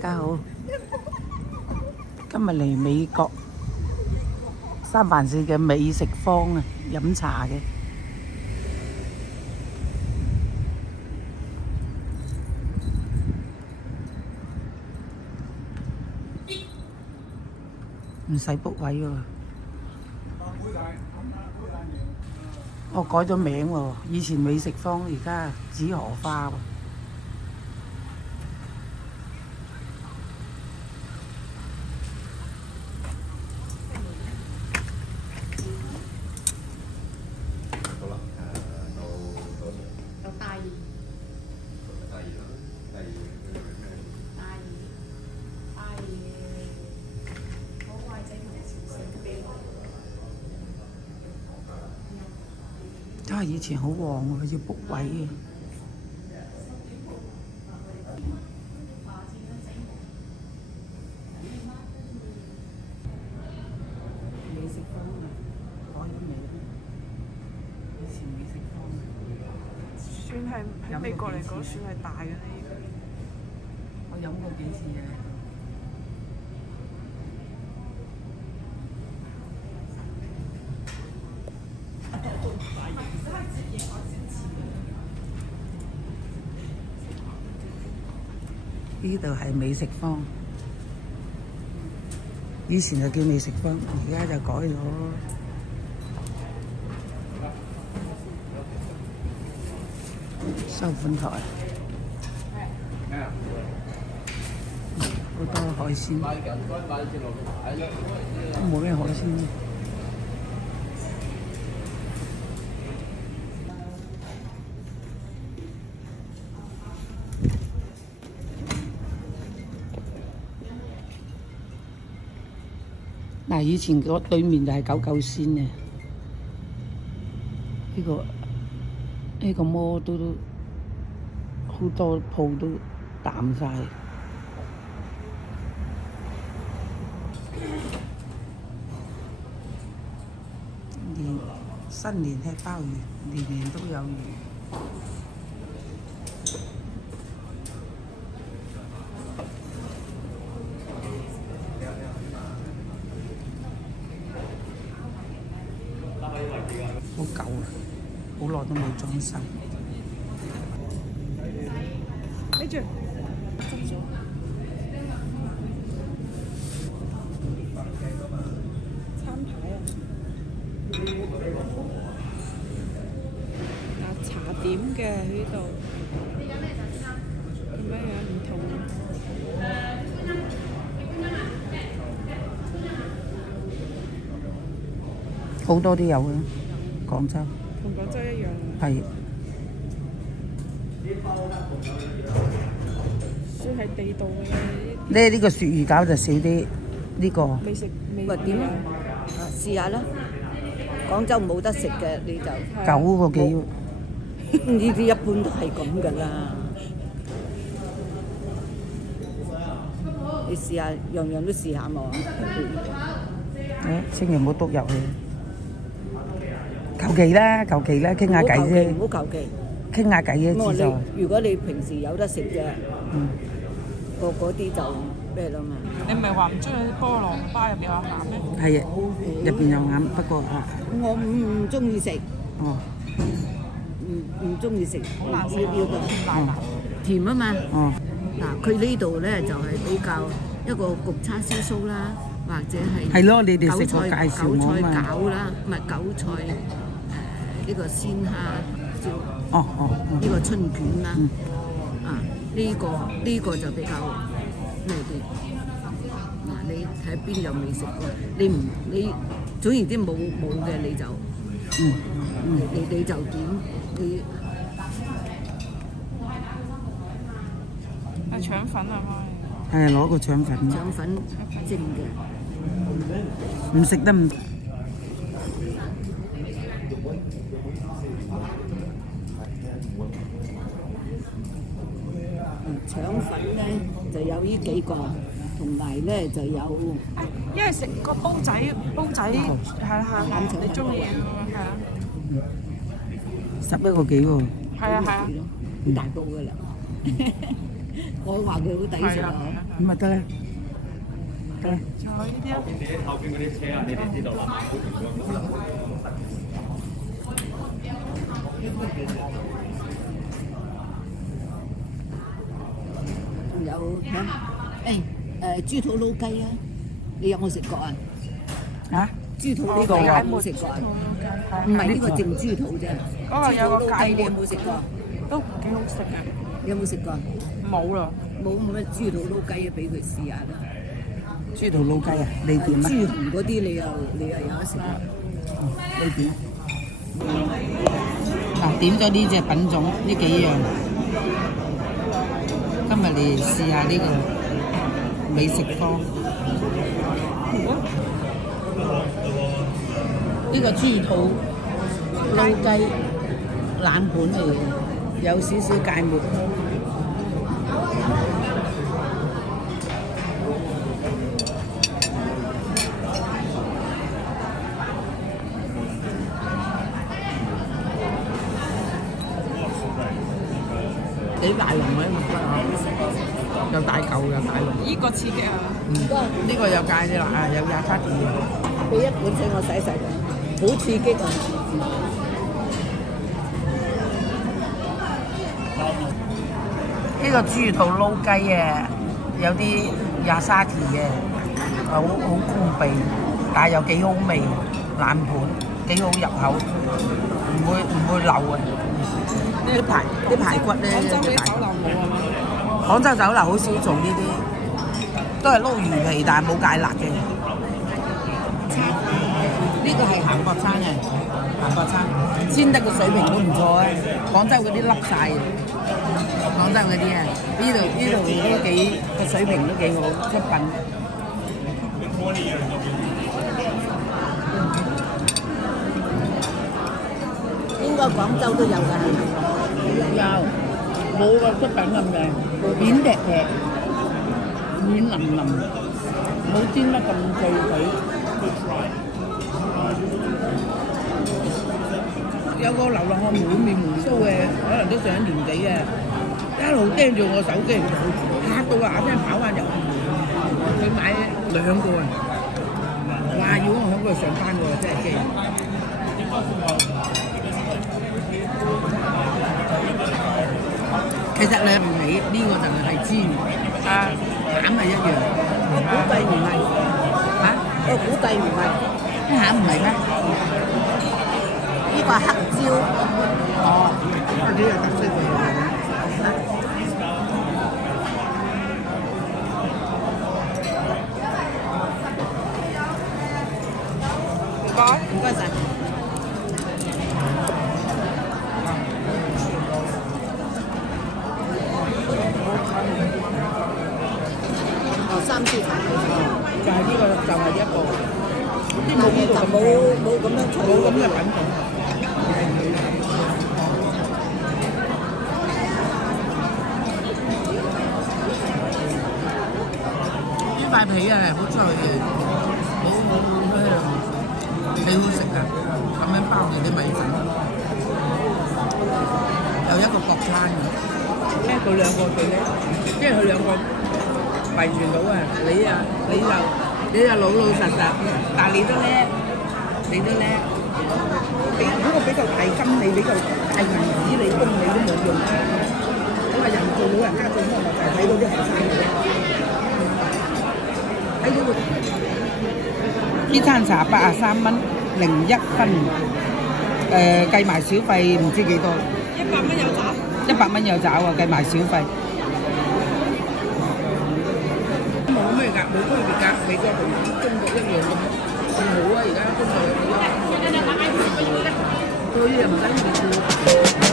家好，今日嚟美國三藩市嘅美食坊啊，飲茶嘅。唔使 book 位喎。我改咗名喎，以前美食坊，而家紫荷花喎。以前好旺喎，要 book 位嘅。美食坊啊，改咗名。以前美食坊，算係喺美國嚟講算係大嘅呢個。我飲過幾次嘅。呢度係美食坊，以前就叫美食坊，而家就改咗收款台，好多海鮮，都冇咩海鮮。嗱，以前嗰對面就係99仙嘅，呢個摩都好多鋪都淡晒。新年吃鮑魚，年年都有魚。好舊啦，好耐都冇裝修。呢住，餐牌啊！茶點嘅喺度，咁樣樣唔同。好多都有嘅，廣州。同廣州一樣。係。算係地道嘅。呢個鱈魚餃就少啲，呢個。美食。咪點啊？試下啦！廣州冇得食嘅你就9個幾。呢啲一般都係咁噶啦。你試下，樣樣都試下冇。千祈唔好篤入去。求其啦，傾下偈啫。唔好求其。傾下偈啫，自在。如果你平時有得食嘅，嗰啲就咩啦嘛。你唔係話唔中意啲菠蘿包入邊有餡咩？係啊，入邊有餡，不過我唔中意食。哦。唔中意食，要甜啊嘛。哦。嗱，佢呢度咧就係比較一個焗叉燒酥啦，或者係係咯，你哋食過介紹我嘛？韭菜餃啦，唔係韭菜呢個鮮蝦燒。呢個春卷啦。呢個就比較咩啲？嗱，你睇邊有未食過？你總言之冇嘅你就你就點你？係腸粉啊嘛。係攞個腸粉。腸粉蒸嘅。唔食得唔？腸粉咧就有呢幾個，同埋咧就有。因為食個煲仔係你中意係啊。11個幾喎。係啊，好大煲噶啦。我話佢好抵食啊！咁咪得啦，得啦。就呢啲啊。後邊嗰啲車啊，你哋知道啦。仲有豬肚撈雞啊！你有冇食過啊？嚇？豬肚呢個有冇食過啊？唔係呢個淨豬肚啫。嗰個有個芥你有冇食過？都幾好食嘅。你有冇食過？冇啦。冇乜豬肚撈雞啊！俾佢試下啦。豬肚撈雞啊？你點啊？豬紅嗰啲你又有得食啊？你點？嗱，點咗呢隻品種呢幾樣，今日嚟試下呢個美食坊。呢個豬肚撈雞冷盤嚟嘅，有少少芥末。幾大龍嘅麥骨啊！又大嚿又大龍。呢個刺激啊！呢個有芥辣啊，有亞沙田嘅。俾一碗請我洗洗佢，好刺激啊！呢個豬肚撈雞啊，有啲亞沙田嘅，好菇味，但係又幾好味，冷盤幾好入口，唔會漏啊！啲排骨咧，廣州啲酒樓冇啊嘛？廣州酒樓好少做呢啲，都係撈魚皮，但係冇芥辣嘅。呢個係鹹角餐嘅，鹹角餐煎得個水平都唔錯啊！廣州嗰啲凹晒嘅，廣州嗰啲啊，呢度都幾個水平都幾好，出品。應該廣州都有㗎，係咪？有，冇個出品咁靚，扁踢踢，軟腍腍，冇煎得咁脆嘴。有個流浪漢滿面鬍鬚嘅，可能都上咗年紀啊，一路盯住我手機，嚇到啊！聲跑翻入去，佢買2個啊，話要我喺嗰度上班喎，真係驚。其實兩唔起，呢個就係煎，餡係一樣。我估計唔係，嚇？我估計唔係，餡唔係咩？呢個係黑椒。哦，呢個特色嘅嘢。唔該晒。3支茶就係呢個，就係一個，啲冇呢度咁冇咁樣冇咁嘅品種。呢塊皮啊，好脆嘅，好幾好食㗎，咁樣包住啲米粉，又一個國餐嘅。佢兩個最叻，即係佢兩個。遺傳到啊！你就老實實，但係你都叻，你如果比較大金，你比較大銀紙，你供你都冇用啊！你話人做老人家做乜就係睇到啲後生嘅，睇到呢餐茶83蚊01分，計埋小費唔知幾多？100蚊有找？100蚊有找啊！計埋小費。冇區別㗎，美國同中國一樣咁好啊！而家中國有幾多？所以又唔使你顧。